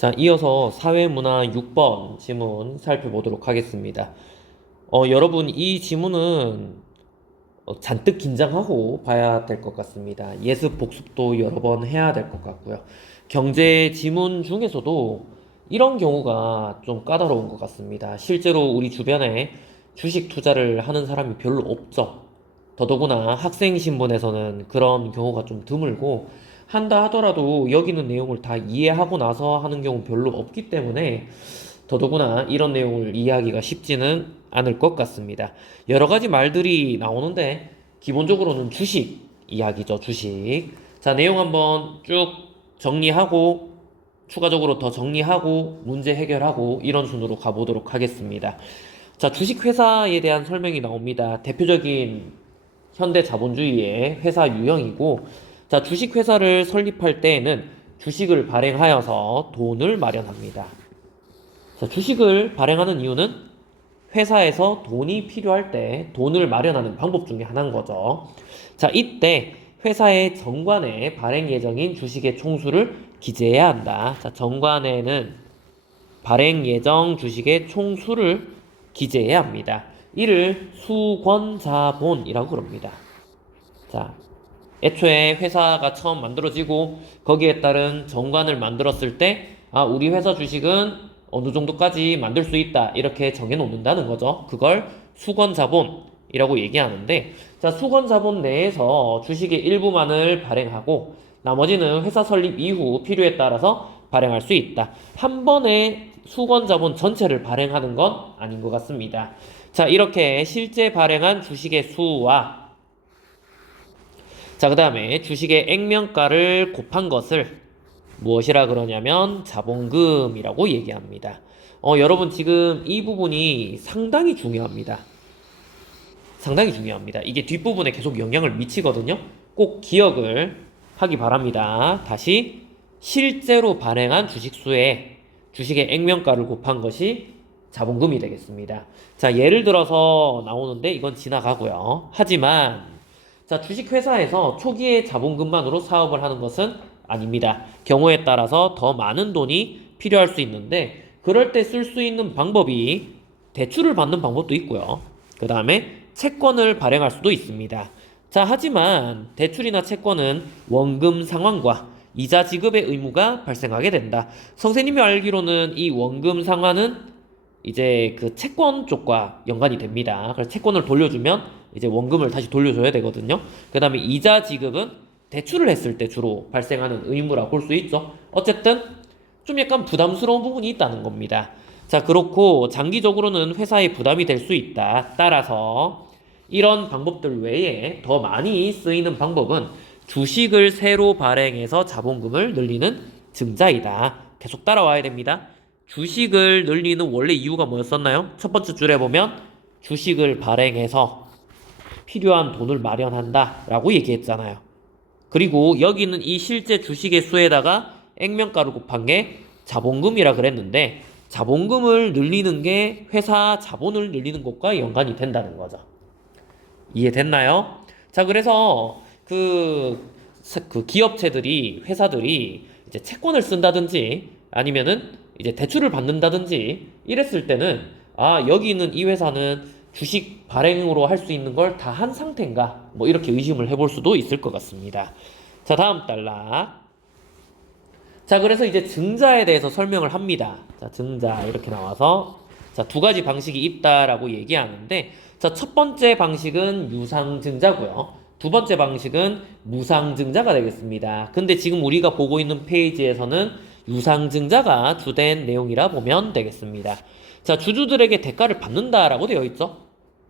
자, 이어서 사회문화 6번 지문 살펴보도록 하겠습니다. 여러분, 이 지문은 잔뜩 긴장하고 봐야 될 것 같습니다. 예습 복습도 여러 번 해야 될 것 같고요. 경제 지문 중에서도 이런 경우가 좀 까다로운 것 같습니다. 실제로 우리 주변에 주식 투자를 하는 사람이 별로 없죠. 더더구나 학생 신분에서는 그런 경우가 좀 드물고, 한다 하더라도 여기 있는 내용을 다 이해하고 나서 하는 경우는 별로 없기 때문에 더더구나 이런 내용을 이해하기가 쉽지는 않을 것 같습니다. 여러 가지 말들이 나오는데 기본적으로는 주식 이야기죠. 주식. 자, 내용 한번 쭉 정리하고 추가적으로 더 정리하고 문제 해결하고 이런 순으로 가보도록 하겠습니다. 자, 주식회사에 대한 설명이 나옵니다. 대표적인 현대 자본주의의 회사 유형이고, 자, 주식회사를 설립할 때에는 주식을 발행하여서 돈을 마련합니다. 자, 주식을 발행하는 이유는 회사에서 돈이 필요할 때 돈을 마련하는 방법 중에 하나인 거죠. 자, 이때 회사의 정관에 발행 예정인 주식의 총수를 기재해야 한다. 자, 정관에는 발행 예정 주식의 총수를 기재해야 합니다. 이를 수권자본이라고 그럽니다. 자, 애초에 회사가 처음 만들어지고 거기에 따른 정관을 만들었을 때, 우리 회사 주식은 어느 정도까지 만들 수 있다, 이렇게 정해놓는다는 거죠. 그걸 수권자본이라고 얘기하는데, 자, 수권자본 내에서 주식의 일부만을 발행하고 나머지는 회사 설립 이후 필요에 따라서 발행할 수 있다. 한 번에 수권자본 전체를 발행하는 건 아닌 것 같습니다. 자, 이렇게 실제 발행한 주식의 수와, 자, 그 다음에 주식의 액면가를 곱한 것을 무엇이라 그러냐면 자본금이라고 얘기합니다. 여러분, 지금 이 부분이 상당히 중요합니다. 상당히 중요합니다. 이게 뒷부분에 계속 영향을 미치거든요. 꼭 기억을 하기 바랍니다. 다시, 실제로 발행한 주식수에 주식의 액면가를 곱한 것이 자본금이 되겠습니다. 자, 예를 들어서 나오는데 이건 지나가고요. 하지만, 자, 주식회사에서 초기의 자본금만으로 사업을 하는 것은 아닙니다. 경우에 따라서 더 많은 돈이 필요할 수 있는데, 그럴 때 쓸 수 있는 방법이 대출을 받는 방법도 있고요. 그 다음에 채권을 발행할 수도 있습니다. 자, 하지만 대출이나 채권은 원금 상환과 이자 지급의 의무가 발생하게 된다. 선생님이 알기로는 이 원금 상환은 이제 그 채권 쪽과 연관이 됩니다. 그래서 채권을 돌려주면 이제 원금을 다시 돌려줘야 되거든요. 그 다음에 이자 지급은 대출을 했을 때 주로 발생하는 의무라고 볼 수 있죠. 어쨌든 좀 약간 부담스러운 부분이 있다는 겁니다. 자, 그렇고 장기적으로는 회사에 부담이 될 수 있다. 따라서 이런 방법들 외에 더 많이 쓰이는 방법은 주식을 새로 발행해서 자본금을 늘리는 증자이다. 계속 따라와야 됩니다. 주식을 늘리는 원래 이유가 뭐였었나요? 첫 번째 줄에 보면 주식을 발행해서 필요한 돈을 마련한다 라고 얘기했잖아요. 그리고 여기는 이 실제 주식의 수에다가 액면가를 곱한 게 자본금이라 그랬는데, 자본금을 늘리는 게 회사 자본을 늘리는 것과 연관이 된다는 거죠. 이해됐나요? 자, 그래서 그 기업체들이, 회사들이 이제 채권을 쓴다든지 아니면은 이제 대출을 받는다든지 이랬을 때는, 여기 있는 이 회사는 주식 발행으로 할 수 있는 걸 다 한 상태인가? 뭐 이렇게 의심을 해볼 수도 있을 것 같습니다. 자, 다음 단락. 자, 그래서 이제 증자에 대해서 설명을 합니다. 자, 증자 이렇게 나와서, 자, 두 가지 방식이 있다라고 얘기하는데, 자, 첫 번째 방식은 유상증자고요. 두 번째 방식은 무상증자가 되겠습니다. 근데 지금 우리가 보고 있는 페이지에서는 유상증자가 주된 내용이라 보면 되겠습니다. 자, 주주들에게 대가를 받는다라고 되어 있죠.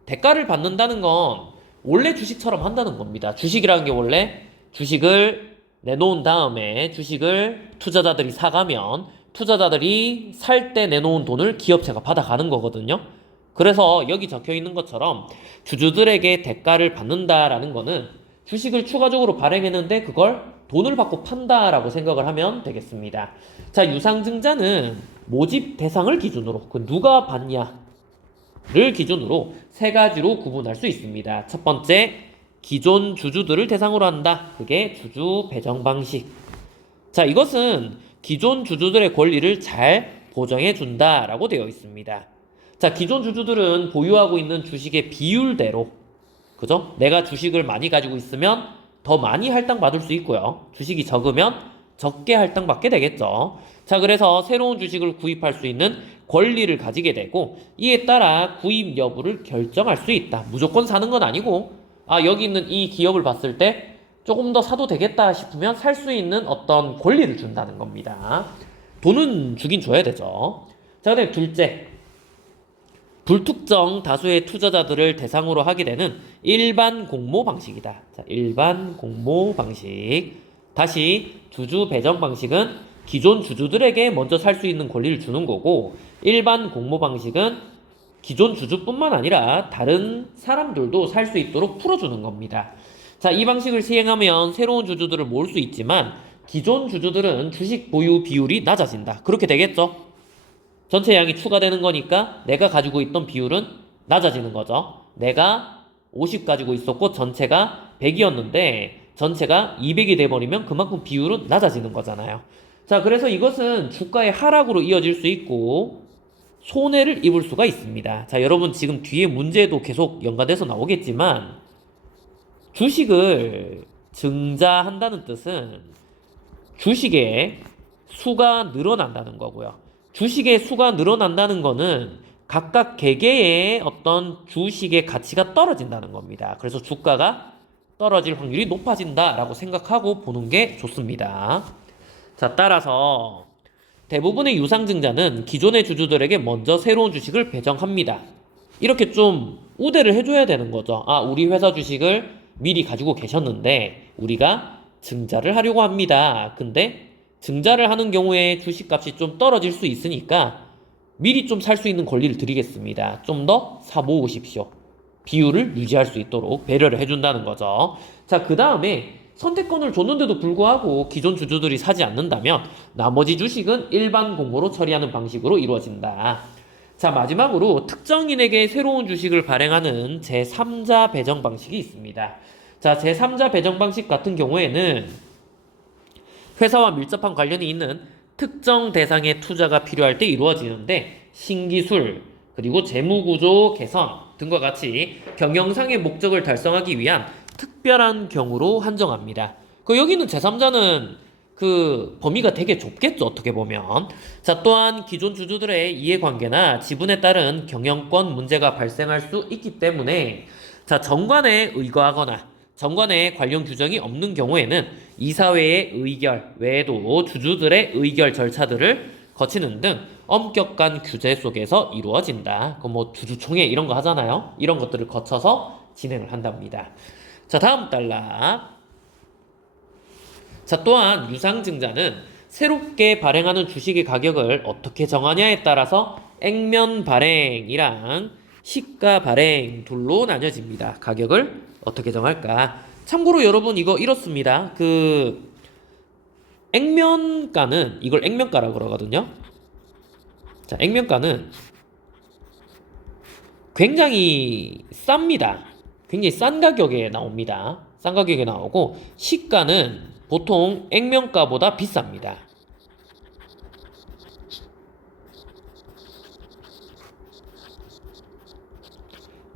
대가를 받는다는 건 원래 주식처럼 한다는 겁니다. 주식이라는 게 원래 주식을 내놓은 다음에 주식을 투자자들이 사가면 투자자들이 살 때 내놓은 돈을 기업체가 받아가는 거거든요. 그래서 여기 적혀 있는 것처럼 주주들에게 대가를 받는다라는 거는 주식을 추가적으로 발행했는데 그걸 돈을 받고 판다라고 생각을 하면 되겠습니다. 자, 유상증자는 모집 대상을 기준으로, 그 누가 받냐를 기준으로 세 가지로 구분할 수 있습니다. 첫 번째, 기존 주주들을 대상으로 한다. 그게 주주 배정 방식. 자, 이것은 기존 주주들의 권리를 잘 보정해 준다라고 되어 있습니다. 자, 기존 주주들은 보유하고 있는 주식의 비율대로, 그죠? 내가 주식을 많이 가지고 있으면 더 많이 할당받을 수 있고요. 주식이 적으면 적게 할당받게 되겠죠. 자, 그래서 새로운 주식을 구입할 수 있는 권리를 가지게 되고, 이에 따라 구입 여부를 결정할 수 있다. 무조건 사는 건 아니고, 여기 있는 이 기업을 봤을 때 조금 더 사도 되겠다 싶으면 살 수 있는 어떤 권리를 준다는 겁니다. 돈은 주긴 줘야 되죠. 자, 그다음에 둘째, 불특정 다수의 투자자들을 대상으로 하게 되는 일반 공모 방식이다. 자, 일반 공모 방식. 다시 주주 배정 방식은 기존 주주들에게 먼저 살 수 있는 권리를 주는 거고, 일반 공모 방식은 기존 주주뿐만 아니라 다른 사람들도 살 수 있도록 풀어주는 겁니다. 자, 이 방식을 시행하면 새로운 주주들을 모을 수 있지만 기존 주주들은 주식 보유 비율이 낮아진다. 그렇게 되겠죠? 전체 양이 추가되는 거니까 내가 가지고 있던 비율은 낮아지는 거죠. 내가 50 가지고 있었고 전체가 100이었는데 전체가 200이 돼버리면 그만큼 비율은 낮아지는 거잖아요. 자, 그래서 이것은 주가의 하락으로 이어질 수 있고 손해를 입을 수가 있습니다. 자, 여러분 지금 뒤에 문제도 계속 연관돼서 나오겠지만 주식을 증자한다는 뜻은 주식의 수가 늘어난다는 거고요. 주식의 수가 늘어난다는 거는 각각 개개의 어떤 주식의 가치가 떨어진다는 겁니다. 그래서 주가가 떨어질 확률이 높아진다라고 생각하고 보는 게 좋습니다. 자, 따라서 대부분의 유상증자는 기존의 주주들에게 먼저 새로운 주식을 배정합니다. 이렇게 좀 우대를 해줘야 되는 거죠. 우리 회사 주식을 미리 가지고 계셨는데 우리가 증자를 하려고 합니다. 근데 증자를 하는 경우에 주식값이 좀 떨어질 수 있으니까 미리 좀 살 수 있는 권리를 드리겠습니다. 좀 더 사모으십시오. 비율을 유지할 수 있도록 배려를 해준다는 거죠. 자, 그 다음에 선택권을 줬는데도 불구하고 기존 주주들이 사지 않는다면 나머지 주식은 일반 공모로 처리하는 방식으로 이루어진다. 자, 마지막으로 특정인에게 새로운 주식을 발행하는 제3자 배정 방식이 있습니다. 자, 제3자 배정 방식 같은 경우에는 회사와 밀접한 관련이 있는 특정 대상의 투자가 필요할 때 이루어지는데 신기술, 그리고 재무구조 개선 등과 같이 경영상의 목적을 달성하기 위한 특별한 경우로 한정합니다. 여기는 제3자는 그 범위가 되게 좁겠죠, 어떻게 보면. 자, 또한 기존 주주들의 이해관계나 지분에 따른 경영권 문제가 발생할 수 있기 때문에 자, 정관에 의거하거나 정관에 관련 규정이 없는 경우에는 이사회의 의결 외에도 주주들의 의결 절차들을 거치는 등 엄격한 규제 속에서 이루어진다. 뭐 주주총회 이런 거 하잖아요. 이런 것들을 거쳐서 진행을 한답니다. 자, 다음 단락. 자, 또한 유상증자는 새롭게 발행하는 주식의 가격을 어떻게 정하냐에 따라서 액면 발행이랑 시가 발행 둘로 나뉘어집니다. 가격을 어떻게 정할까? 참고로 여러분 이거 이렇습니다. 액면가는 이걸 액면가라고 그러거든요. 자, 액면가는 굉장히 쌉니다. 굉장히 싼 가격에 나옵니다. 싼 가격에 나오고 시가는 보통 액면가보다 비쌉니다.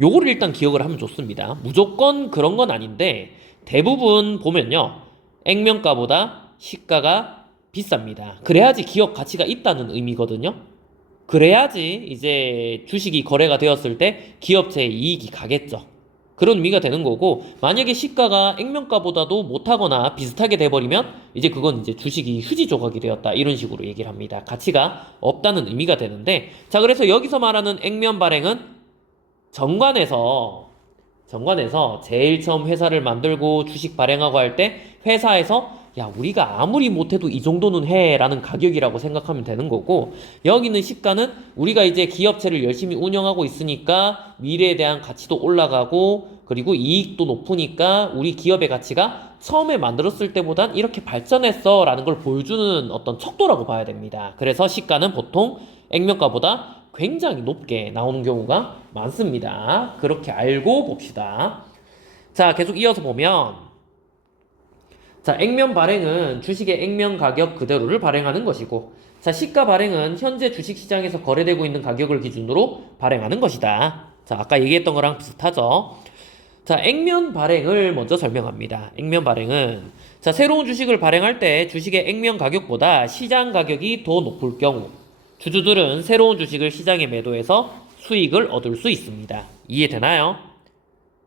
요거를 일단 기억을 하면 좋습니다. 무조건 그런 건 아닌데 대부분 보면요, 액면가보다 시가가 비쌉니다. 그래야지 기업 가치가 있다는 의미거든요. 그래야지 이제 주식이 거래가 되었을 때 기업체의 이익이 가겠죠. 그런 의미가 되는 거고, 만약에 시가가 액면가보다도 못하거나 비슷하게 돼버리면 이제 그건 이제 주식이 휴지 조각이 되었다, 이런 식으로 얘기를 합니다. 가치가 없다는 의미가 되는데, 자, 그래서 여기서 말하는 액면 발행은 정관에서 제일 처음 회사를 만들고 주식 발행하고 할 때 회사에서 야, 우리가 아무리 못해도 이 정도는 해 라는 가격이라고 생각하면 되는 거고, 여기는 시가는 우리가 이제 기업체를 열심히 운영하고 있으니까 미래에 대한 가치도 올라가고 그리고 이익도 높으니까 우리 기업의 가치가 처음에 만들었을 때보단 이렇게 발전했어 라는 걸 보여주는 어떤 척도라고 봐야 됩니다. 그래서 시가는 보통 액면가보다 굉장히 높게 나오는 경우가 많습니다. 그렇게 알고 봅시다. 자, 계속 이어서 보면 자, 액면 발행은 주식의 액면 가격 그대로를 발행하는 것이고, 자, 시가 발행은 현재 주식시장에서 거래되고 있는 가격을 기준으로 발행하는 것이다. 자, 아까 얘기했던 거랑 비슷하죠? 자, 액면 발행을 먼저 설명합니다. 액면 발행은, 자, 새로운 주식을 발행할 때 주식의 액면 가격보다 시장 가격이 더 높을 경우, 주주들은 새로운 주식을 시장에 매도해서 수익을 얻을 수 있습니다. 이해되나요?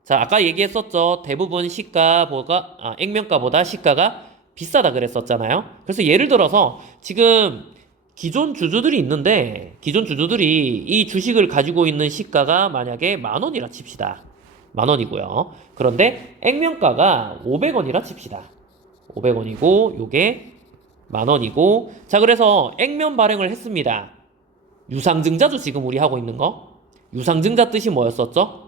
자, 아까 얘기했었죠. 대부분 액면가보다 시가가 비싸다 그랬었잖아요. 그래서 예를 들어서 지금 기존 주주들이 있는데, 기존 주주들이 이 주식을 가지고 있는 시가가 만약에 10,000원이라 칩시다. 10,000원이고요. 그런데 액면가가 500원이라 칩시다. 500원이고, 요게 10,000원이고, 자, 그래서 액면 발행을 했습니다. 유상증자죠, 지금 우리 하고 있는 거. 유상증자 뜻이 뭐였었죠?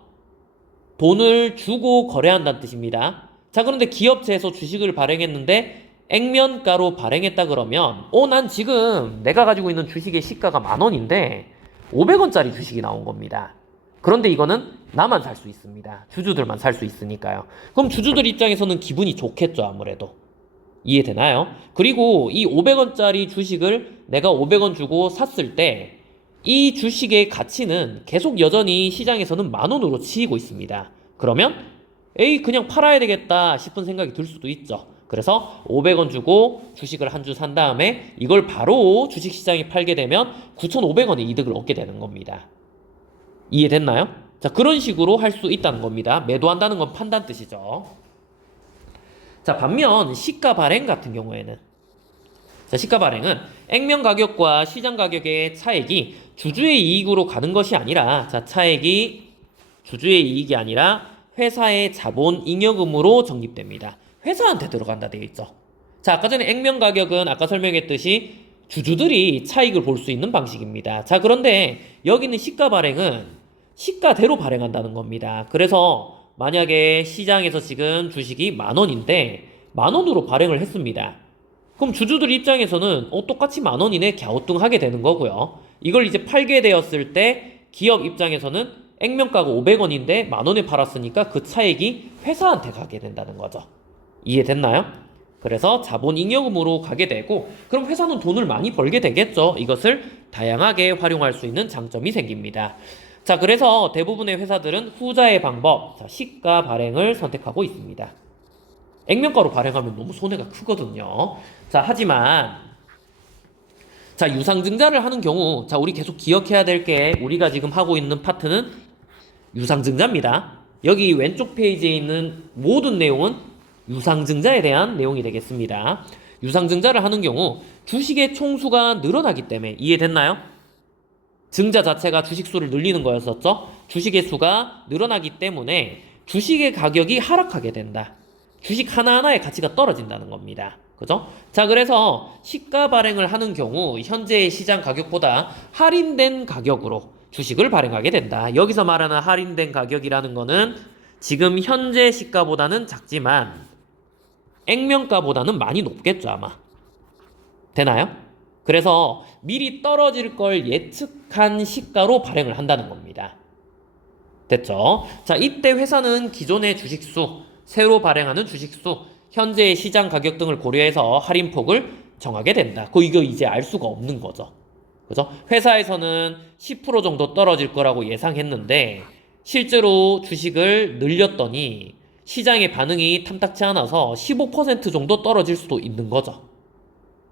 돈을 주고 거래한다는 뜻입니다. 자, 그런데 기업체에서 주식을 발행했는데 액면가로 발행했다 그러면 난 지금 내가 가지고 있는 주식의 시가가 10,000원인데 500원짜리 주식이 나온 겁니다. 그런데 이거는 나만 살 수 있습니다. 주주들만 살 수 있으니까요. 그럼 주주들 입장에서는 기분이 좋겠죠, 아무래도. 이해되나요? 그리고 이 500원짜리 주식을 내가 500원 주고 샀을 때 이 주식의 가치는 계속 여전히 시장에서는 10,000원으로 치이고 있습니다. 그러면 그냥 팔아야 되겠다 싶은 생각이 들 수도 있죠. 그래서 500원 주고 주식을 한 주 산 다음에 이걸 바로 주식시장에 팔게 되면 9,500원의 이득을 얻게 되는 겁니다. 이해됐나요? 자, 그런 식으로 할 수 있다는 겁니다. 매도한다는 건 판단 뜻이죠. 자, 반면 시가 발행 같은 경우에는, 자, 시가 발행은 액면 가격과 시장 가격의 차액이 주주의 이익으로 가는 것이 아니라, 자, 차액이 주주의 이익이 아니라 회사의 자본 잉여금으로 적립됩니다. 회사한테 들어간다 되어 있죠. 자, 아까 전에 액면 가격은 아까 설명했듯이 주주들이 차익을 볼 수 있는 방식입니다. 자, 그런데 여기는 시가 발행은 시가대로 발행한다는 겁니다. 그래서 만약에 시장에서 지금 주식이 10,000원인데 10,000원으로 발행을 했습니다. 그럼 주주들 입장에서는 똑같이 10,000원이네 갸우뚱하게 되는 거고요. 이걸 이제 팔게 되었을 때 기업 입장에서는 액면가가 500원인데 10,000원에 팔았으니까 그 차익이 회사한테 가게 된다는 거죠. 이해됐나요? 그래서 자본잉여금으로 가게 되고, 그럼 회사는 돈을 많이 벌게 되겠죠. 이것을 다양하게 활용할 수 있는 장점이 생깁니다. 자, 그래서 대부분의 회사들은 후자의 방법, 자, 시가 발행을 선택하고 있습니다. 액면가로 발행하면 너무 손해가 크거든요. 자, 하지만 자, 유상증자를 하는 경우, 자, 우리 계속 기억해야 될 게, 우리가 지금 하고 있는 파트는 유상증자입니다. 여기 왼쪽 페이지에 있는 모든 내용은 유상증자에 대한 내용이 되겠습니다. 유상증자를 하는 경우 주식의 총수가 늘어나기 때문에, 이해됐나요? 증자 자체가 주식 수를 늘리는 거였었죠. 주식의 수가 늘어나기 때문에 주식의 가격이 하락하게 된다. 주식 하나하나의 가치가 떨어진다는 겁니다. 그죠? 자, 그래서 시가 발행을 하는 경우 현재의 시장 가격보다 할인된 가격으로 주식을 발행하게 된다. 여기서 말하는 할인된 가격이라는 거는 지금 현재 시가보다는 작지만 액면가보다는 많이 높겠죠, 아마. 되나요? 그래서 미리 떨어질 걸 예측한 시가로 발행을 한다는 겁니다. 됐죠? 자, 이때 회사는 기존의 주식수, 새로 발행하는 주식수, 현재의 시장 가격 등을 고려해서 할인폭을 정하게 된다. 이거 이제 알 수가 없는 거죠. 그죠? 회사에서는 10% 정도 떨어질 거라고 예상했는데 실제로 주식을 늘렸더니 시장의 반응이 탐탁치 않아서 15% 정도 떨어질 수도 있는 거죠.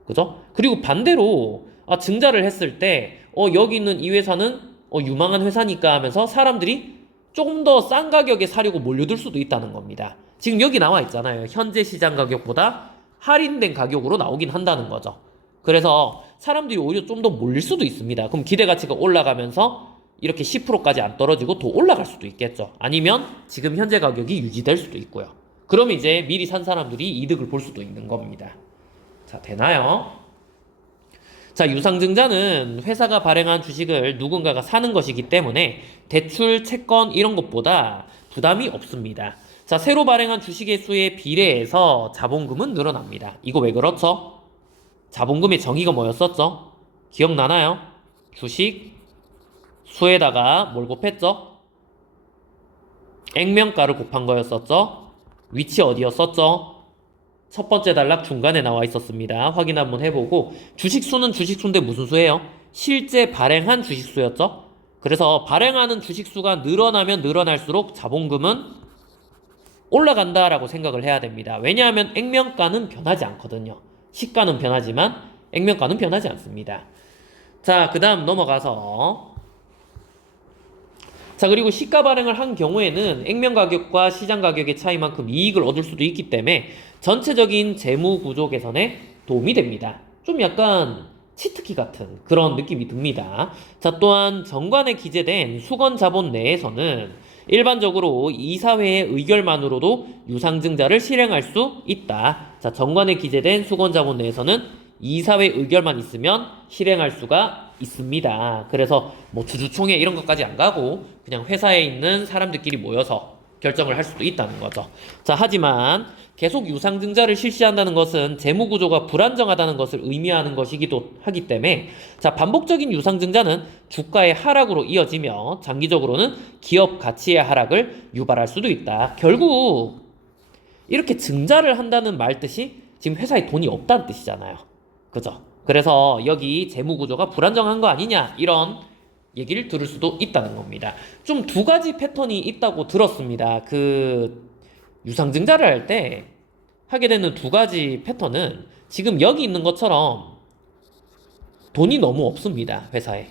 그죠? 그리고 반대로 증자를 했을 때 여기 있는 이 회사는 유망한 회사니까 하면서 사람들이 조금 더 싼 가격에 사려고 몰려들 수도 있다는 겁니다. 지금 여기 나와 있잖아요. 현재 시장 가격보다 할인된 가격으로 나오긴 한다는 거죠. 그래서 사람들이 오히려 좀 더 몰릴 수도 있습니다. 그럼 기대가치가 올라가면서 이렇게 10%까지 안 떨어지고 더 올라갈 수도 있겠죠. 아니면 지금 현재 가격이 유지될 수도 있고요. 그럼 이제 미리 산 사람들이 이득을 볼 수도 있는 겁니다. 자, 되나요? 자, 유상증자는 회사가 발행한 주식을 누군가가 사는 것이기 때문에 대출, 채권 이런 것보다 부담이 없습니다. 자, 새로 발행한 주식의 수에 비례해서 자본금은 늘어납니다. 이거 왜 그렇죠? 자본금의 정의가 뭐였었죠? 기억나나요? 주식 수에다가 뭘 곱했죠? 액면가를 곱한 거였었죠? 위치 어디였었죠? 첫 번째 단락 중간에 나와 있었습니다. 확인 한번 해보고 주식수는 주식수인데 무슨 수예요? 실제 발행한 주식수였죠? 그래서 발행하는 주식수가 늘어나면 늘어날수록 자본금은 올라간다라고 생각을 해야 됩니다. 왜냐하면 액면가는 변하지 않거든요. 시가는 변하지만 액면가는 변하지 않습니다. 자, 그 다음 넘어가서 자, 그리고 시가 발행을 한 경우에는 액면 가격과 시장 가격의 차이만큼 이익을 얻을 수도 있기 때문에 전체적인 재무 구조 개선에 도움이 됩니다. 좀 약간 치트키 같은 그런 느낌이 듭니다. 자, 또한 정관에 기재된 수건 자본 내에서는 일반적으로 이사회의 의결만으로도 유상증자를 실행할 수 있다. 자, 정관에 기재된 수건 자본 내에서는 이사회 의결만 있으면 실행할 수가 있습니다. 그래서 뭐 주주총회 이런 것까지 안 가고 그냥 회사에 있는 사람들끼리 모여서 결정을 할 수도 있다는 거죠. 자, 하지만 계속 유상증자를 실시한다는 것은 재무구조가 불안정하다는 것을 의미하는 것이기도 하기 때문에 자, 반복적인 유상증자는 주가의 하락으로 이어지며 장기적으로는 기업 가치의 하락을 유발할 수도 있다. 결국 이렇게 증자를 한다는 말 뜻이 지금 회사에 돈이 없다는 뜻이잖아요. 그죠? 그래서 여기 재무구조가 불안정한 거 아니냐 이런 얘기를 들을 수도 있다는 겁니다. 좀 두 가지 패턴이 있다고 들었습니다. 그 유상증자를 할 때 하게 되는 두 가지 패턴은 지금 여기 있는 것처럼 돈이 너무 없습니다. 회사에.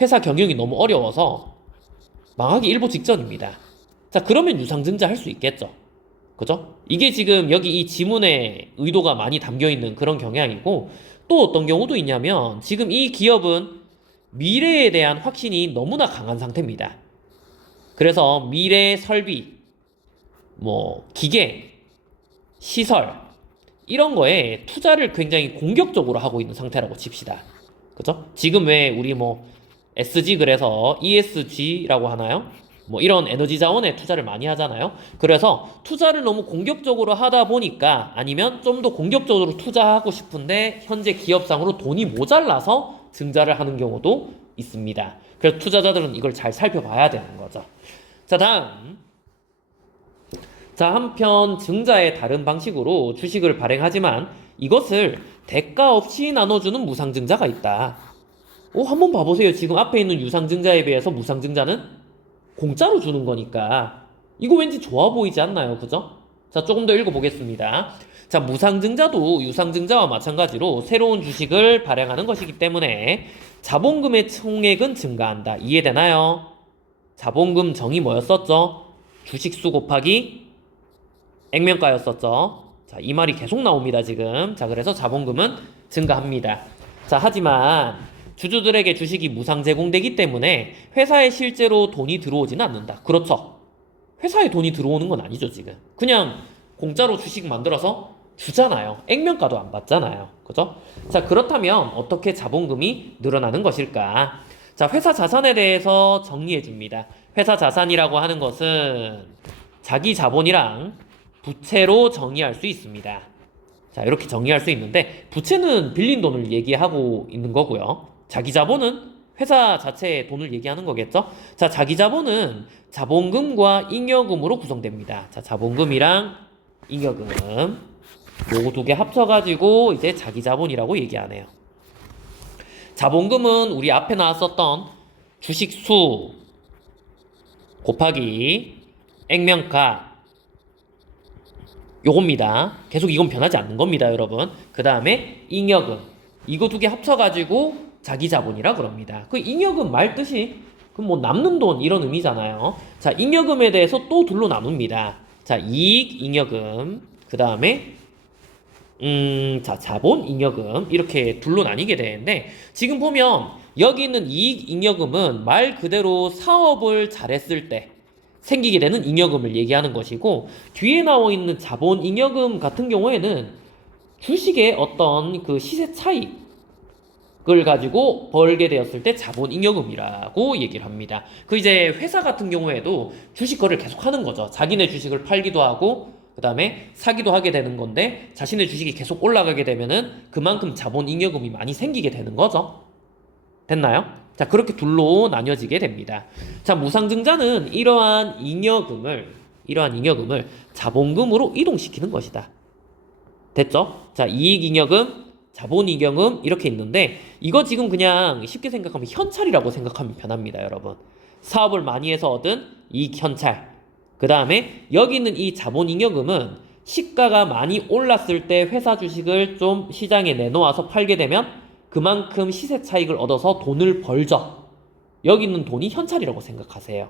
회사 경영이 너무 어려워서 망하기 일보 직전입니다. 자, 그러면 유상증자 할 수 있겠죠. 그죠? 이게 지금 여기 이 지문에 의도가 많이 담겨 있는 그런 경향이고 또 어떤 경우도 있냐면 지금 이 기업은 미래에 대한 확신이 너무나 강한 상태입니다. 그래서 미래 설비, 뭐 기계, 시설 이런 거에 투자를 굉장히 공격적으로 하고 있는 상태라고 칩시다. 그죠? 지금 왜 우리 뭐 SG 그래서 ESG라고 하나요? 뭐 이런 에너지 자원에 투자를 많이 하잖아요. 그래서 투자를 너무 공격적으로 하다 보니까 아니면 좀 더 공격적으로 투자하고 싶은데 현재 기업상으로 돈이 모자라서 증자를 하는 경우도 있습니다. 그래서 투자자들은 이걸 잘 살펴봐야 되는 거죠. 자, 다음. 자, 한편 증자의 다른 방식으로 주식을 발행하지만 이것을 대가 없이 나눠주는 무상증자가 있다. 한번 봐보세요. 지금 앞에 있는 유상증자에 비해서 무상증자는 공짜로 주는 거니까 이거 왠지 좋아 보이지 않나요? 그죠? 자, 조금 더 읽어보겠습니다. 자, 무상증자도 유상증자와 마찬가지로 새로운 주식을 발행하는 것이기 때문에 자본금의 총액은 증가한다. 이해되나요? 자본금 정의 뭐였었죠? 주식수 곱하기 액면가였었죠. 자, 이 말이 계속 나옵니다, 지금. 자, 그래서 자본금은 증가합니다. 자, 하지만 주주들에게 주식이 무상 제공되기 때문에 회사에 실제로 돈이 들어오지는 않는다. 그렇죠. 회사에 돈이 들어오는 건 아니죠, 지금. 그냥 공짜로 주식 만들어서 주잖아요. 액면가도 안 받잖아요. 그죠? 자, 그렇다면 어떻게 자본금이 늘어나는 것일까? 자, 회사 자산에 대해서 정리해 줍니다. 회사 자산이라고 하는 것은 자기 자본이랑 부채로 정의할 수 있습니다. 자, 이렇게 정의할 수 있는데 부채는 빌린 돈을 얘기하고 있는 거고요. 자기 자본은 회사 자체의 돈을 얘기하는 거겠죠? 자, 자기 자본은 자본금과 잉여금으로 구성됩니다. 자, 자본금이랑 잉여금 요거 두 개 합쳐가지고 이제 자기 자본이라고 얘기하네요. 자본금은 우리 앞에 나왔었던 주식수 곱하기 액면가 요겁니다. 계속 이건 변하지 않는 겁니다, 여러분. 그 다음에 잉여금 이거 두 개 합쳐가지고 자기 자본이라 그럽니다. 그 잉여금 말 뜻이 그 뭐 남는 돈 이런 의미잖아요. 자, 잉여금에 대해서 또 둘로 나눕니다. 자, 이익 잉여금 그 다음에 자, 자본 잉여금 이렇게 둘로 나뉘게 되는데 지금 보면 여기 있는 이익 잉여금은 말 그대로 사업을 잘했을 때 생기게 되는 잉여금을 얘기하는 것이고 뒤에 나와 있는 자본 잉여금 같은 경우에는 주식의 어떤 그 시세 차익을 가지고 벌게 되었을 때 자본 잉여금이라고 얘기를 합니다. 그 이제 회사 같은 경우에도 주식 거래를 계속 하는 거죠. 자기네 주식을 팔기도 하고 그 다음에 사기도 하게 되는 건데 자신의 주식이 계속 올라가게 되면은 그만큼 자본 잉여금이 많이 생기게 되는 거죠. 됐나요? 자, 그렇게 둘로 나뉘어지게 됩니다. 자, 무상증자는 이러한 잉여금을 자본금으로 이동시키는 것이다. 됐죠? 자, 이익잉여금, 자본잉여금 이렇게 있는데 이거 지금 그냥 쉽게 생각하면 현찰이라고 생각하면 편합니다, 여러분. 사업을 많이 해서 얻은 이익 현찰. 그 다음에 여기 있는 이 자본잉여금은 시가가 많이 올랐을 때 회사 주식을 좀 시장에 내놓아서 팔게 되면 그만큼 시세 차익을 얻어서 돈을 벌죠. 여기 있는 돈이 현찰이라고 생각하세요.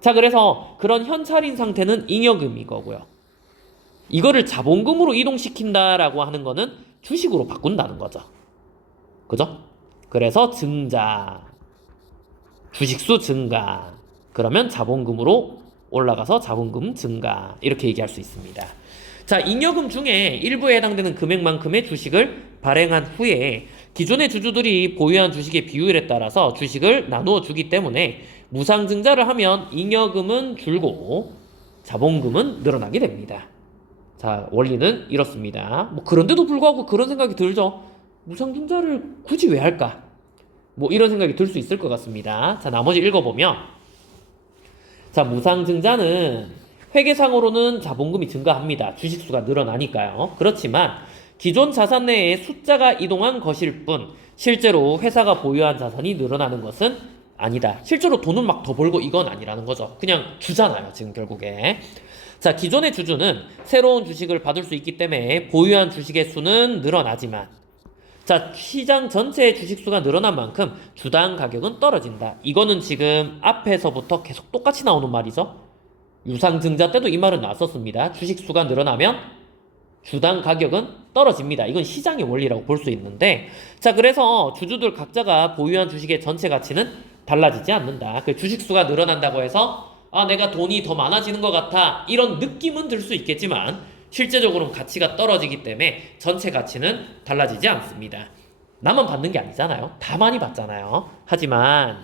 자, 그래서 그런 현찰인 상태는 잉여금이거고요. 이거를 자본금으로 이동시킨다라고 하는 거는 주식으로 바꾼다는 거죠. 그죠? 그래서 증자, 주식수 증가, 그러면 자본금으로 올라가서 자본금 증가, 이렇게 얘기할 수 있습니다. 자, 잉여금 중에 일부에 해당되는 금액만큼의 주식을 발행한 후에 기존의 주주들이 보유한 주식의 비율에 따라서 주식을 나누어 주기 때문에 무상증자를 하면 잉여금은 줄고 자본금은 늘어나게 됩니다. 자, 원리는 이렇습니다. 뭐 그런데도 불구하고 그런 생각이 들죠. 무상증자를 굳이 왜 할까? 뭐 이런 생각이 들 수 있을 것 같습니다. 자, 나머지 읽어보면, 자, 무상증자는 회계상으로는 자본금이 증가합니다. 주식수가 늘어나니까요. 그렇지만 기존 자산 내에 숫자가 이동한 것일 뿐 실제로 회사가 보유한 자산이 늘어나는 것은 아니다. 실제로 돈을 막 더 벌고 이건 아니라는 거죠. 그냥 주잖아요, 지금 결국에. 자, 기존의 주주는 새로운 주식을 받을 수 있기 때문에 보유한 주식의 수는 늘어나지만, 자, 시장 전체의 주식수가 늘어난 만큼 주당 가격은 떨어진다. 이거는 지금 앞에서부터 계속 똑같이 나오는 말이죠. 유상증자 때도 이 말은 나왔었습니다. 주식수가 늘어나면 주당 가격은 떨어집니다. 이건 시장의 원리라고 볼 수 있는데, 자, 그래서 주주들 각자가 보유한 주식의 전체 가치는 달라지지 않는다. 그 주식수가 늘어난다고 해서 내가 돈이 더 많아지는 것 같아, 이런 느낌은 들 수 있겠지만 실제적으로는 가치가 떨어지기 때문에 전체 가치는 달라지지 않습니다. 나만 받는 게 아니잖아요. 다 많이 받잖아요. 하지만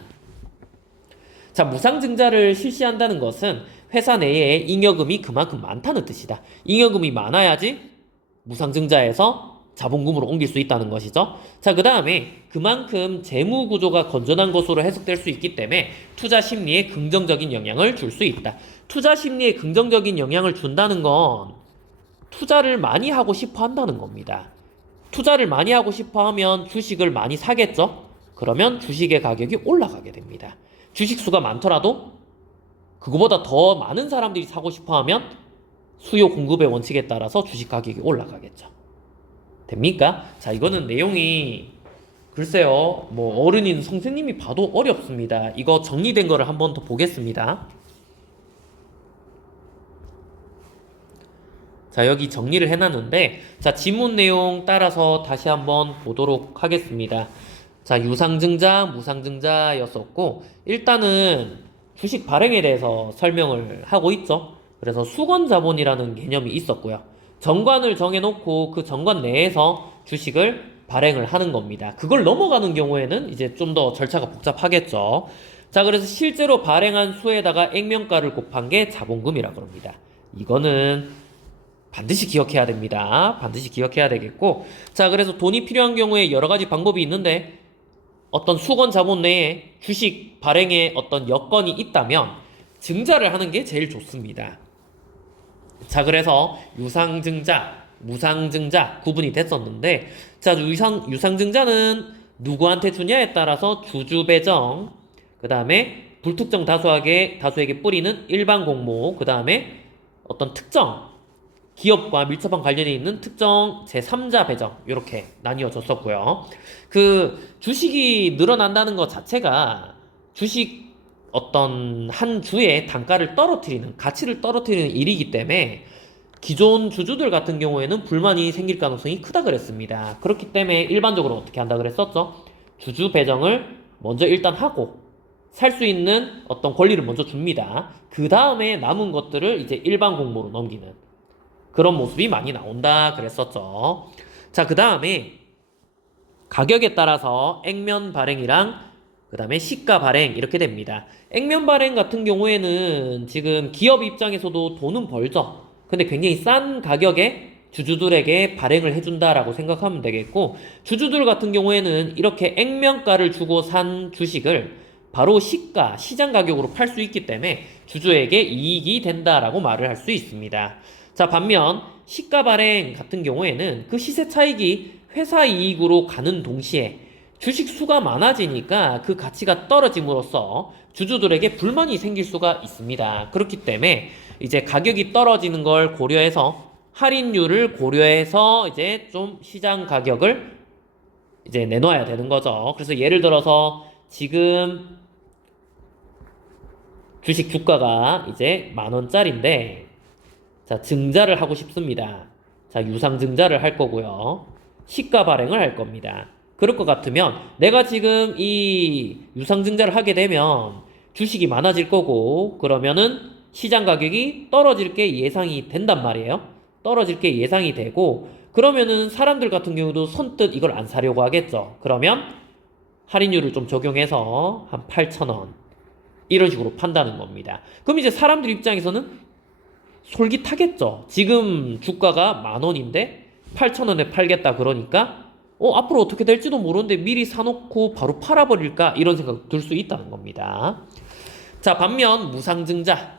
자, 무상증자를 실시한다는 것은 회사 내에 잉여금이 그만큼 많다는 뜻이다. 잉여금이 많아야지 무상증자에서 자본금으로 옮길 수 있다는 것이죠. 자, 그 다음에 그만큼 재무 구조가 건전한 것으로 해석될 수 있기 때문에 투자 심리에 긍정적인 영향을 줄 수 있다. 투자 심리에 긍정적인 영향을 준다는 건 투자를 많이 하고 싶어 한다는 겁니다. 투자를 많이 하고 싶어 하면 주식을 많이 사겠죠? 그러면 주식의 가격이 올라가게 됩니다. 주식수가 많더라도 그거보다 더 많은 사람들이 사고 싶어 하면 수요 공급의 원칙에 따라서 주식 가격이 올라가겠죠. 됩니까? 자, 이거는 내용이 글쎄요, 뭐 어른인 선생님이 봐도 어렵습니다. 이거 정리된 거를 한번 더 보겠습니다. 자, 여기 정리를 해놨는데, 자, 지문 내용 따라서 다시 한번 보도록 하겠습니다. 자, 유상증자, 무상증자였었고, 일단은 주식 발행에 대해서 설명을 하고 있죠. 그래서 수건자본이라는 개념이 있었고요. 정관을 정해놓고 그 정관 내에서 주식을 발행을 하는 겁니다. 그걸 넘어가는 경우에는 이제 좀 더 절차가 복잡하겠죠. 자, 그래서 실제로 발행한 수에다가 액면가를 곱한 게 자본금이라고 합니다. 이거는 반드시 기억해야 됩니다. 반드시 기억해야 되겠고, 자, 그래서 돈이 필요한 경우에 여러 가지 방법이 있는데 어떤 수건 자본 내에 주식 발행에 어떤 여건이 있다면 증자를 하는 게 제일 좋습니다. 자, 그래서 유상증자, 무상증자 구분이 됐었는데, 자, 유상증자는 누구한테 주냐에 따라서 주주 배정, 그 다음에 불특정 다수에게 뿌리는 일반 공모, 그 다음에 어떤 특정 기업과 밀접한 관련이 있는 특정 제3자 배정, 이렇게 나뉘어졌었고요. 그 주식이 늘어난다는 것 자체가 주식 어떤 한 주의 단가를 떨어뜨리는, 가치를 떨어뜨리는 일이기 때문에 기존 주주들 같은 경우에는 불만이 생길 가능성이 크다 그랬습니다. 그렇기 때문에 일반적으로 어떻게 한다 그랬었죠? 주주 배정을 먼저 일단 하고 살 수 있는 어떤 권리를 먼저 줍니다. 그 다음에 남은 것들을 이제 일반 공모로 넘기는 그런 모습이 많이 나온다 그랬었죠. 자, 그 다음에 가격에 따라서 액면 발행이랑 그 다음에 시가 발행 이렇게 됩니다. 액면 발행 같은 경우에는 지금 기업 입장에서도 돈은 벌죠. 근데 굉장히 싼 가격에 주주들에게 발행을 해준다라고 생각하면 되겠고, 주주들 같은 경우에는 이렇게 액면가를 주고 산 주식을 바로 시가, 시장 가격으로 팔 수 있기 때문에 주주에게 이익이 된다라고 말을 할 수 있습니다. 자, 반면 시가 발행 같은 경우에는 그 시세 차익이 회사 이익으로 가는 동시에 주식 수가 많아지니까 그 가치가 떨어짐으로써 주주들에게 불만이 생길 수가 있습니다. 그렇기 때문에 이제 가격이 떨어지는 걸 고려해서 할인율을 고려해서 이제 좀 시장 가격을 이제 내놔야 되는 거죠. 그래서 예를 들어서 지금 주식 주가가 이제 10,000원짜리인데 자, 증자를 하고 싶습니다. 자, 유상 증자를 할 거고요. 시가 발행을 할 겁니다. 그럴 것 같으면 내가 지금 이 유상 증자를 하게 되면 주식이 많아질 거고 그러면은 시장 가격이 떨어질 게 예상이 된단 말이에요. 떨어질 게 예상이 되고 그러면은 사람들 같은 경우도 선뜻 이걸 안 사려고 하겠죠. 그러면 할인율을 좀 적용해서 한 8,000원 이런 식으로 판다는 겁니다. 그럼 이제 사람들 입장에서는 솔깃하겠죠. 지금 주가가 10,000원인데 8,000원에 팔겠다 그러니까 앞으로 어떻게 될지도 모르는데 미리 사놓고 바로 팔아버릴까 이런 생각 들 수 있다는 겁니다. 자, 반면 무상증자.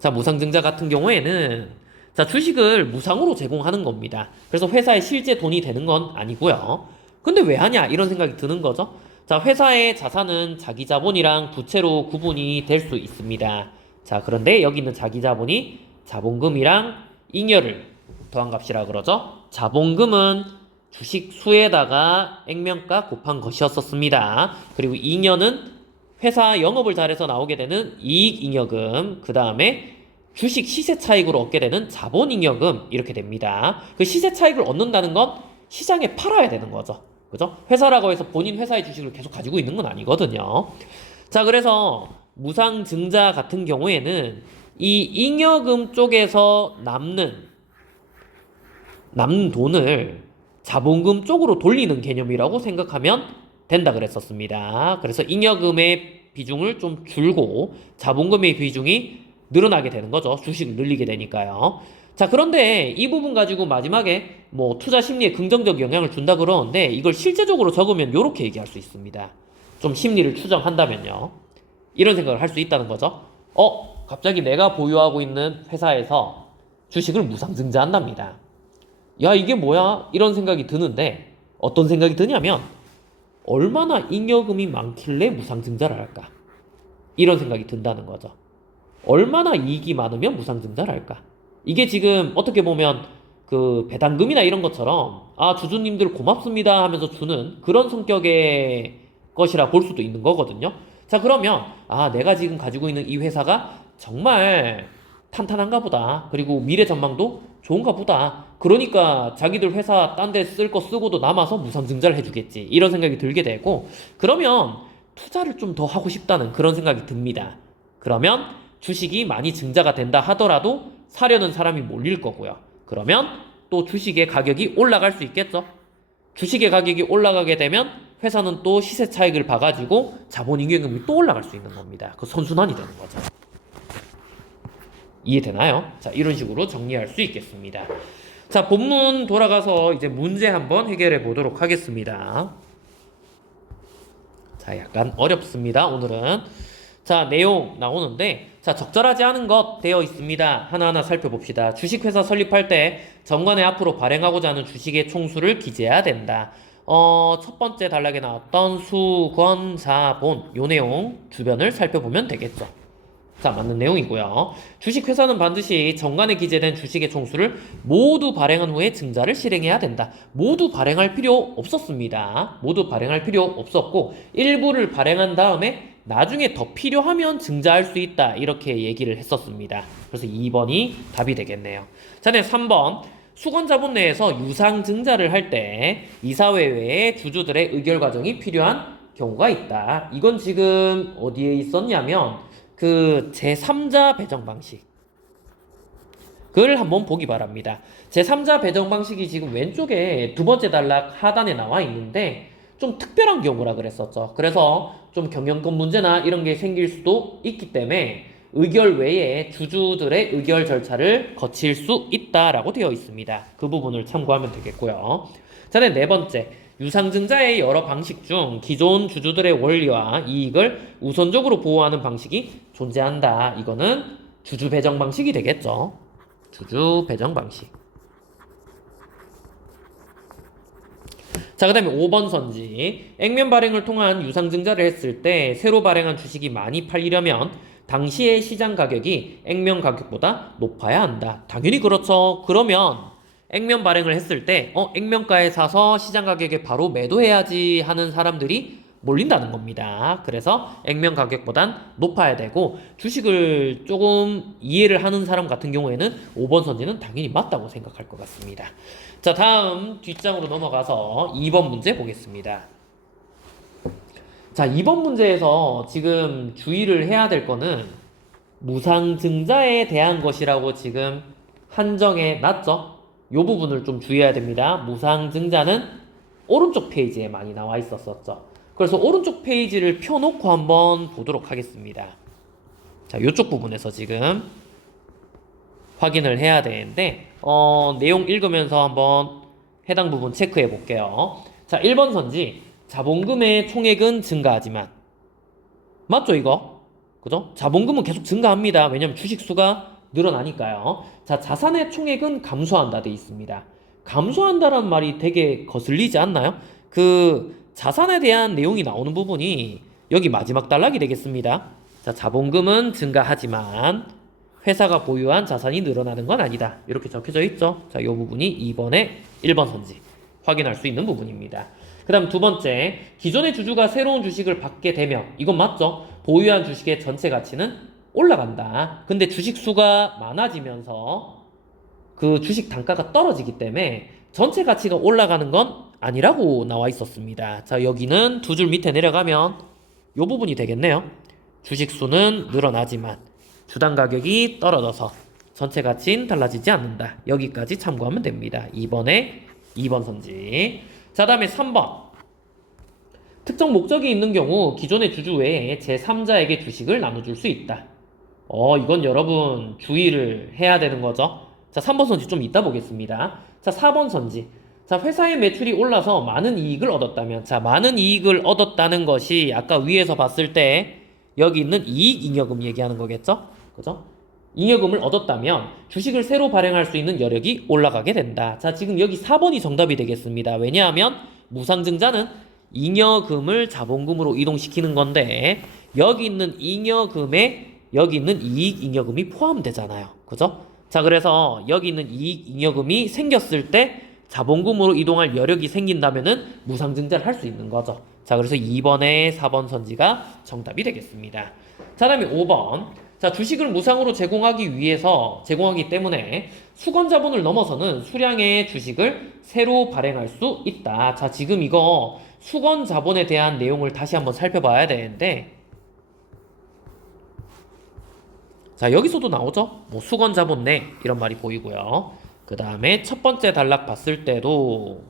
자, 무상증자 같은 경우에는 자, 주식을 무상으로 제공하는 겁니다. 그래서 회사에 실제 돈이 되는 건 아니고요. 근데 왜 하냐 이런 생각이 드는 거죠. 자, 회사의 자산은 자기 자본이랑 부채로 구분이 될 수 있습니다. 자, 그런데 여기 있는 자기 자본이 자본금이랑 잉여를 더한 값이라 그러죠. 자본금은 주식 수에다가 액면가 곱한 것이었었습니다. 그리고 잉여는 회사 영업을 잘해서 나오게 되는 이익잉여금, 그 다음에 주식 시세 차익으로 얻게 되는 자본잉여금 이렇게 됩니다. 그 시세 차익을 얻는다는 건 시장에 팔아야 되는 거죠. 그죠? 회사라고 해서 본인 회사의 주식을 계속 가지고 있는 건 아니거든요. 자, 그래서 무상증자 같은 경우에는 이 잉여금 쪽에서 남는 돈을 자본금 쪽으로 돌리는 개념이라고 생각하면 된다 그랬었습니다. 그래서 잉여금의 비중을 좀 줄고 자본금의 비중이 늘어나게 되는 거죠. 주식을 늘리게 되니까요. 자, 그런데 이 부분 가지고 마지막에 뭐 투자 심리에 긍정적 영향을 준다 그러는데 이걸 실제적으로 적으면 이렇게 얘기할 수 있습니다. 좀 심리를 추정한다면요. 이런 생각을 할 수 있다는 거죠. 갑자기 내가 보유하고 있는 회사에서 주식을 무상증자한답니다. 야, 이게 뭐야? 이런 생각이 드는데 어떤 생각이 드냐면 얼마나 잉여금이 많길래 무상증자를 할까? 이런 생각이 든다는 거죠. 얼마나 이익이 많으면 무상증자를 할까? 이게 지금 어떻게 보면 그 배당금이나 이런 것처럼 주주님들 고맙습니다 하면서 주는 그런 성격의 것이라 볼 수도 있는 거거든요. 자, 그러면 내가 지금 가지고 있는 이 회사가 정말 탄탄한가 보다. 그리고 미래 전망도 좋은가 보다. 그러니까 자기들 회사 딴 데 쓸 거 쓰고도 남아서 무상증자를 해주겠지. 이런 생각이 들게 되고 그러면 투자를 좀 더 하고 싶다는 그런 생각이 듭니다. 그러면 주식이 많이 증자가 된다 하더라도 사려는 사람이 몰릴 거고요. 그러면 또 주식의 가격이 올라갈 수 있겠죠. 주식의 가격이 올라가게 되면 회사는 또 시세 차익을 봐가지고 자본잉여금이 또 올라갈 수 있는 겁니다. 그 선순환이 되는 거죠. 이해되나요? 자, 이런 식으로 정리할 수 있겠습니다. 자, 본문 돌아가서 이제 문제 한번 해결해 보도록 하겠습니다. 자, 약간 어렵습니다, 오늘은. 자, 내용 나오는데, 자, 적절하지 않은 것 되어 있습니다. 하나하나 살펴봅시다. 주식회사 설립할 때 정관에 앞으로 발행하고자 하는 주식의 총수를 기재해야 된다. 첫 번째 단락에 나왔던 수건, 자본, 요 내용 주변을 살펴보면 되겠죠. 자, 맞는 내용이고요. 주식회사는 반드시 정관에 기재된 주식의 총수를 모두 발행한 후에 증자를 실행해야 된다. 모두 발행할 필요 없었습니다. 모두 발행할 필요 없었고 일부를 발행한 다음에 나중에 더 필요하면 증자할 수 있다. 이렇게 얘기를 했었습니다. 그래서 2번이 답이 되겠네요. 자, 네, 3번. 수건자본 내에서 유상증자를 할 때 이사회 외에 주주들의 의결 과정이 필요한 경우가 있다. 이건 지금 어디에 있었냐면 그 제3자 배정 방식 그걸 한번 보기 바랍니다. 제3자 배정 방식이 지금 왼쪽에 두 번째 단락 하단에 나와 있는데 좀 특별한 경우라 그랬었죠. 그래서 좀 경영권 문제나 이런 게 생길 수도 있기 때문에 의결 외에 주주들의 의결 절차를 거칠 수 있다라고 되어 있습니다. 그 부분을 참고하면 되겠고요. 자, 네 번째. 유상증자의 여러 방식 중 기존 주주들의 원리와 이익을 우선적으로 보호하는 방식이 존재한다. 이거는 주주 배정 방식이 되겠죠. 주주 배정 방식. 자, 그 다음에 5번 선지. 액면 발행을 통한 유상증자를 했을 때 새로 발행한 주식이 많이 팔리려면 당시의 시장 가격이 액면 가격보다 높아야 한다. 당연히 그렇죠. 그러면 액면 발행을 했을 때 액면가에 사서 시장 가격에 바로 매도해야지 하는 사람들이 몰린다는 겁니다. 그래서 액면 가격보단 높아야 되고, 주식을 조금 이해를 하는 사람 같은 경우에는 5번 선지는 당연히 맞다고 생각할 것 같습니다. 자, 다음 뒷장으로 넘어가서 2번 문제 보겠습니다. 자, 2번 문제에서 지금 주의를 해야 될 거는 무상증자에 대한 것이라고 지금 한정해 놨죠? 이 부분을 좀 주의해야 됩니다. 무상증자는 오른쪽 페이지에 많이 나와 있었었죠. 그래서 오른쪽 페이지를 펴놓고 한번 보도록 하겠습니다. 자, 이쪽 부분에서 지금 확인을 해야 되는데 내용 읽으면서 한번 해당 부분 체크해 볼게요. 자, 1번 선지. 자본금의 총액은 증가하지만, 맞죠 이거? 그죠? 자본금은 계속 증가합니다. 왜냐면 주식수가 늘어나니까요. 자, 자산의 총액은 감소한다 돼 있습니다. 감소한다라는 말이 되게 거슬리지 않나요? 그 자산에 대한 내용이 나오는 부분이 여기 마지막 단락이 되겠습니다. 자, 자본금은 증가하지만 회사가 보유한 자산이 늘어나는 건 아니다. 이렇게 적혀져 있죠. 자, 이 부분이 2번의 1번 선지 확인할 수 있는 부분입니다. 그 다음 두 번째, 기존의 주주가 새로운 주식을 받게 되면, 이건 맞죠? 보유한 주식의 전체 가치는 올라간다. 근데 주식 수가 많아지면서 그 주식 단가가 떨어지기 때문에 전체 가치가 올라가는 건 아니라고 나와 있었습니다. 자, 여기는 두 줄 밑에 내려가면 이 부분이 되겠네요. 주식 수는 늘어나지만 주당 가격이 떨어져서 전체 가치는 달라지지 않는다. 여기까지 참고하면 됩니다. 2번에 2번 선지. 자, 다음에 3번. 특정 목적이 있는 경우 기존의 주주 외에 제3자에게 주식을 나눠줄 수 있다. 이건 여러분 주의를 해야 되는 거죠. 자, 3번 선지 좀 이따 보겠습니다. 자, 4번 선지. 자, 회사의 매출이 올라서 많은 이익을 얻었다면, 자, 많은 이익을 얻었다는 것이 아까 위에서 봤을 때 여기 있는 이익잉여금 얘기하는 거겠죠? 그죠? 잉여금을 얻었다면 주식을 새로 발행할 수 있는 여력이 올라가게 된다. 자, 지금 여기 4번이 정답이 되겠습니다. 왜냐하면 무상증자는 잉여금을 자본금으로 이동시키는 건데 여기 있는 잉여금에 여기 있는 이익잉여금이 포함되잖아요. 그죠? 자, 그래서 여기 있는 이익잉여금이 생겼을 때 자본금으로 이동할 여력이 생긴다면은 무상증자를 할 수 있는 거죠. 자, 그래서 2번에 4번 선지가 정답이 되겠습니다. 자, 다음에 5번. 자, 주식을 무상으로 제공하기 때문에 수건 자본을 넘어서는 수량의 주식을 새로 발행할 수 있다. 자, 지금 이거 수건 자본에 대한 내용을 다시 한번 살펴봐야 되는데, 자, 여기서도 나오죠? 뭐 수건 자본 내 이런 말이 보이고요. 그 다음에 첫 번째 단락 봤을 때도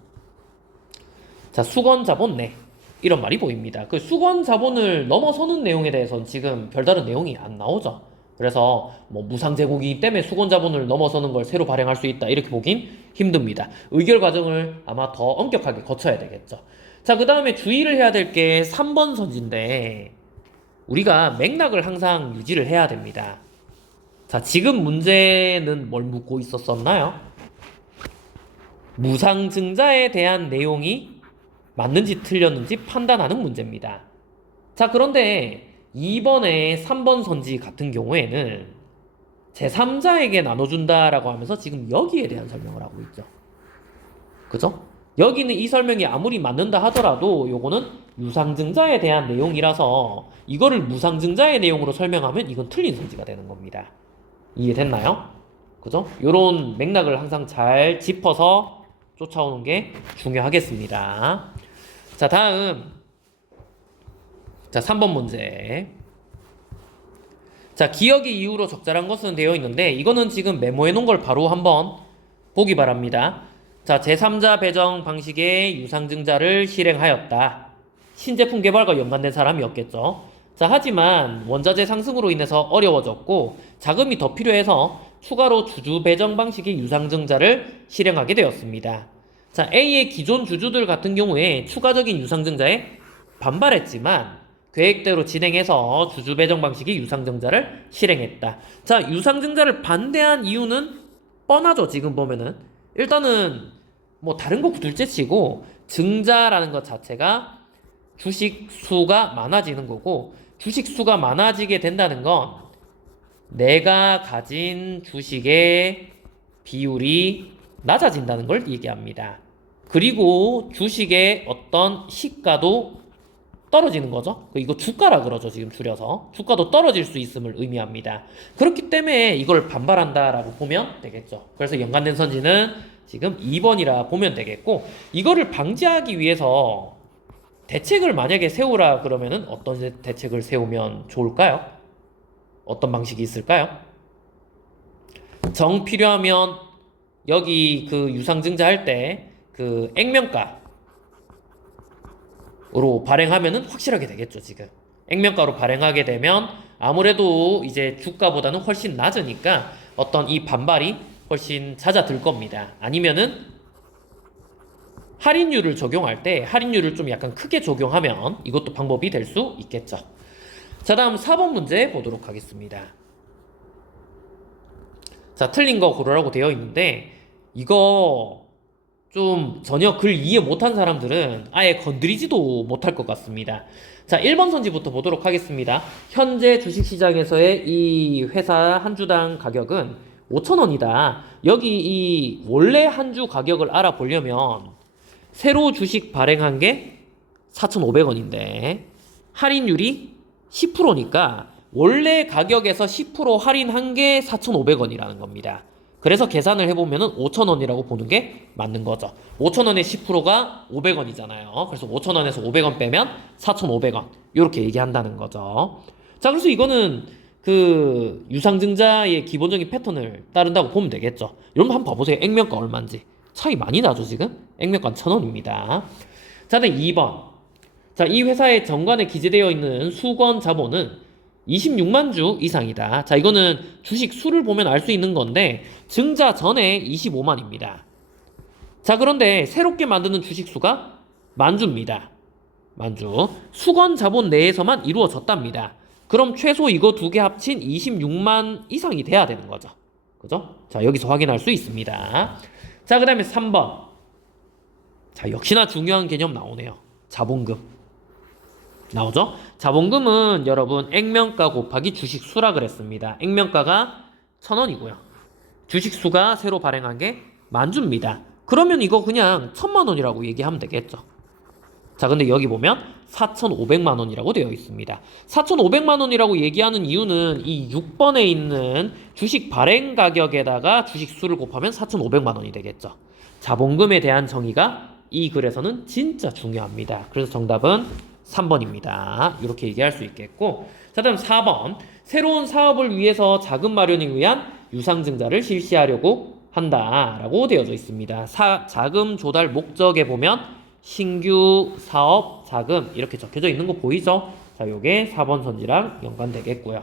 자, 수건 자본 내 이런 말이 보입니다. 그 수건 자본을 넘어서는 내용에 대해서는 지금 별다른 내용이 안 나오죠. 그래서 뭐 무상 제공이기 때문에 수건 자본을 넘어서는 걸 새로 발행할 수 있다 이렇게 보긴 힘듭니다. 의결 과정을 아마 더 엄격하게 거쳐야 되겠죠. 자, 그 다음에 주의를 해야 될 게 3번 선지인데 우리가 맥락을 항상 유지를 해야 됩니다. 자, 지금 문제는 뭘 묻고 있었었나요? 무상증자에 대한 내용이 맞는지 틀렸는지 판단하는 문제입니다. 자, 그런데 2번에 3번 선지 같은 경우에는 제3자에게 나눠준다라고 하면서 지금 여기에 대한 설명을 하고 있죠. 그죠? 여기는 이 설명이 아무리 맞는다 하더라도 요거는 유상증자에 대한 내용이라서 이거를 무상증자의 내용으로 설명하면 이건 틀린 선지가 되는 겁니다. 이해됐나요? 그죠? 요런 맥락을 항상 잘 짚어서 쫓아오는 게 중요하겠습니다. 자, 다음. 자, 3번 문제. 자, 기억의 이유로 적절한 것은 되어 있는데 이거는 지금 메모해 놓은 걸 바로 한번 보기 바랍니다. 자, 제3자 배정 방식의 유상증자를 실행하였다. 신제품 개발과 연관된 사람이었겠죠. 자, 하지만 원자재 상승으로 인해서 어려워졌고 자금이 더 필요해서 추가로 주주 배정 방식의 유상증자를 실행하게 되었습니다. 자, A의 기존 주주들 같은 경우에 추가적인 유상증자에 반발했지만 계획대로 진행해서 주주 배정 방식의 유상증자를 실행했다. 자, 유상증자를 반대한 이유는 뻔하죠, 지금 보면은. 일단은 뭐 다른 거 둘째 치고 증자라는 것 자체가 주식 수가 많아지는 거고, 주식 수가 많아지게 된다는 건 내가 가진 주식의 비율이 낮아진다는 걸 얘기합니다. 그리고 주식의 어떤 시가도 떨어지는 거죠. 이거 주가라 그러죠, 지금 줄여서. 주가도 떨어질 수 있음을 의미합니다. 그렇기 때문에 이걸 반발한다라고 보면 되겠죠. 그래서 연관된 선지는 지금 2번이라 보면 되겠고, 이거를 방지하기 위해서 대책을 만약에 세우라 그러면은 어떤 대책을 세우면 좋을까요? 어떤 방식이 있을까요? 정 필요하면 여기 그 유상증자 할 때 그 액면가로 발행하면은 확실하게 되겠죠, 지금. 액면가로 발행하게 되면 아무래도 이제 주가보다는 훨씬 낮으니까 어떤 이 반발이 훨씬 잦아들 겁니다. 아니면은 할인율을 적용할 때 할인율을 좀 약간 크게 적용하면 이것도 방법이 될 수 있겠죠. 자, 다음 4번 문제 보도록 하겠습니다. 자, 틀린 거 고르라고 되어 있는데 이거 좀 전혀 글 이해 못한 사람들은 아예 건드리지도 못할 것 같습니다. 자, 1번 선지부터 보도록 하겠습니다. 현재 주식시장에서의 이 회사 한 주당 가격은 5,000원이다. 여기 이 원래 한 주 가격을 알아보려면 새로 주식 발행한 게 4,500원인데 할인율이 10%니까 원래 가격에서 10% 할인한 게 4,500원이라는 겁니다. 그래서 계산을 해보면은 5,000원이라고 보는 게 맞는 거죠. 5,000원의 10%가 500원이잖아요. 그래서 5,000원에서 500원 빼면 4,500원. 이렇게 얘기한다는 거죠. 자, 그래서 이거는 그 유상증자의 기본적인 패턴을 따른다고 보면 되겠죠. 여러분 한번 봐보세요. 액면가 얼마인지. 차이 많이 나죠, 지금? 액면가 1,000원입니다. 자, 네, 2번. 자, 이 회사의 정관에 기재되어 있는 수권 자본은 26만 주 이상이다. 자, 이거는 주식 수를 보면 알 수 있는 건데 증자 전에 25만입니다. 자, 그런데 새롭게 만드는 주식 수가 만주입니다. 만주. 수권 자본 내에서만 이루어졌답니다. 그럼 최소 이거 두 개 합친 26만 이상이 돼야 되는 거죠. 그죠? 자, 여기서 확인할 수 있습니다. 자, 그 다음에 3번. 자, 역시나 중요한 개념 나오네요. 자본금. 나오죠? 자본금은 여러분 액면가 곱하기 주식수라 그랬습니다. 액면가가 1,000원이고요. 주식수가 새로 발행한 게 만주입니다. 그러면 이거 그냥 1,000만원이라고 얘기하면 되겠죠. 자, 근데 여기 보면 4,500만원이라고 되어 있습니다. 4,500만원이라고 얘기하는 이유는 이 6번에 있는 주식 발행 가격에다가 주식수를 곱하면 4,500만원이 되겠죠. 자본금에 대한 정의가 이 글에서는 진짜 중요합니다. 그래서 정답은 3번입니다. 이렇게 얘기할 수 있겠고, 자, 다음 4번. 새로운 사업을 위해서 자금 마련을 위한 유상증자를 실시하려고 한다라고 되어져 있습니다. 자금 조달 목적에 보면 신규 사업 자금 이렇게 적혀져 있는 거 보이죠? 자, 요게 4번 선지랑 연관되겠고요.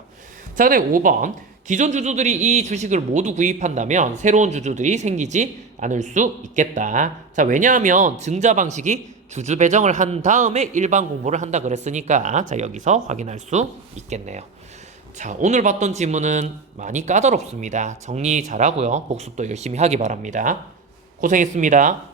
자, 그다음에 5번. 기존 주주들이 이 주식을 모두 구입한다면 새로운 주주들이 생기지 않을 수 있겠다. 자, 왜냐하면 증자 방식이 주주 배정을 한 다음에 일반 공모를 한다 그랬으니까, 자, 여기서 확인할 수 있겠네요. 자, 오늘 봤던 지문은 많이 까다롭습니다. 정리 잘하고요. 복습도 열심히 하기 바랍니다. 고생했습니다.